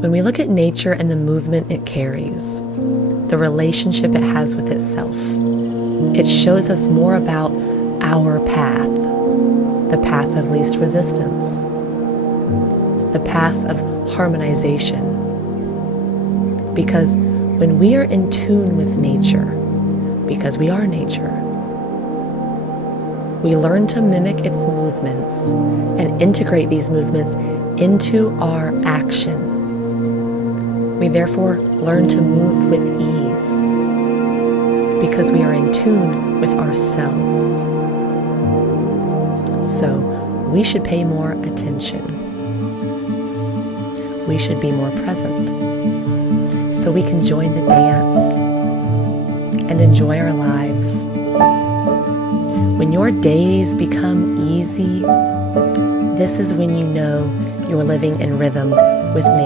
When we look at nature and the movement it carries, the relationship it has with itself, it shows us more about our path, the path of least resistance, the path of harmonization. Because when we are in tune with nature, because we are nature, we learn to mimic its movements and integrate these movements into our action. We therefore learn to move with ease because we are in tune with ourselves. So we should pay more attention. We should be more present so we can join the dance and enjoy our lives. When your days become easy, this is when you know you're living in rhythm with nature.